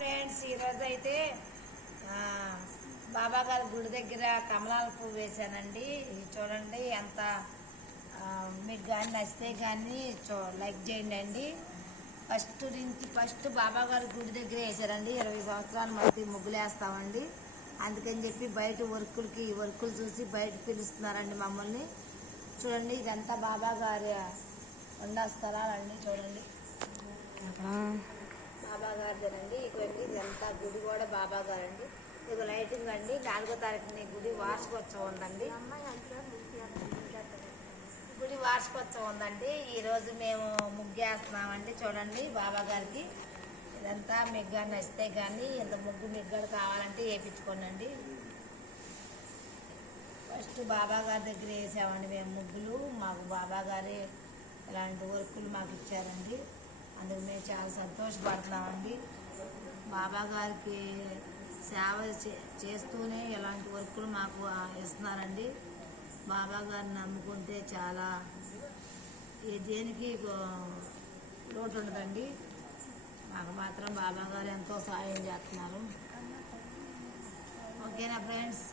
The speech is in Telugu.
ఫ్రెండ్స్, ఈరోజు అయితే బాబా గారి గుడి దగ్గర కమలాల పువ్వు వేసానండి. ఇది చూడండి ఎంత మీకు కానీ నచ్చితే కానీ లైక్ చేయండి అండి. ఫస్ట్ బాబా గారి గుడి దగ్గర వేసారండి. 20 సంవత్సరాలు మళ్ళీ ముగ్గులు వేస్తామండి. అందుకని చెప్పి బయట వర్కులు చూసి బయట పిలుస్తున్నారండి మమ్మల్ని. చూడండి ఇదంతా బాబా గారి ఉండా స్థలాలండి. చూడండి బాబా గారిదేనండి. ఇదంతా గుడి కూడా బాబా గారండి. ఇది లైటింగ్ అండి. 4వ తారీఖుని గుడి వార్షికోత్సవం ఉందండి. గుడి వార్షికోత్సవం ఉందండి. ఈరోజు మేము ముగ్గేస్తున్నామండి. చూడండి బాబా గారికి. ఇదంతా మీకు కానీ నచ్చితే కానీ ఇంత ముగ్గు మీకు కూడా కావాలంటే వేయించుకోండి. ఫస్ట్ బాబా గారి దగ్గర వేసామండి మేము ముగ్గులు. మాకు బాబా గారి ఇలాంటి వర్కులు మాకు ఇచ్చారండి. అందుకు మేము చాలా సంతోషపడుతున్నామండి. బాబా గారికి సేవ చేస్తూనే ఇలాంటి వర్కులు మాకు ఇస్తున్నారండి. బాబా గారిని నమ్ముకుంటే చాలా దేనికి లోటు ఉండదండి. మాకు మాత్రం బాబా గారు ఎంతో సాయం చేస్తున్నారు. ఓకేనా ఫ్రెండ్స్?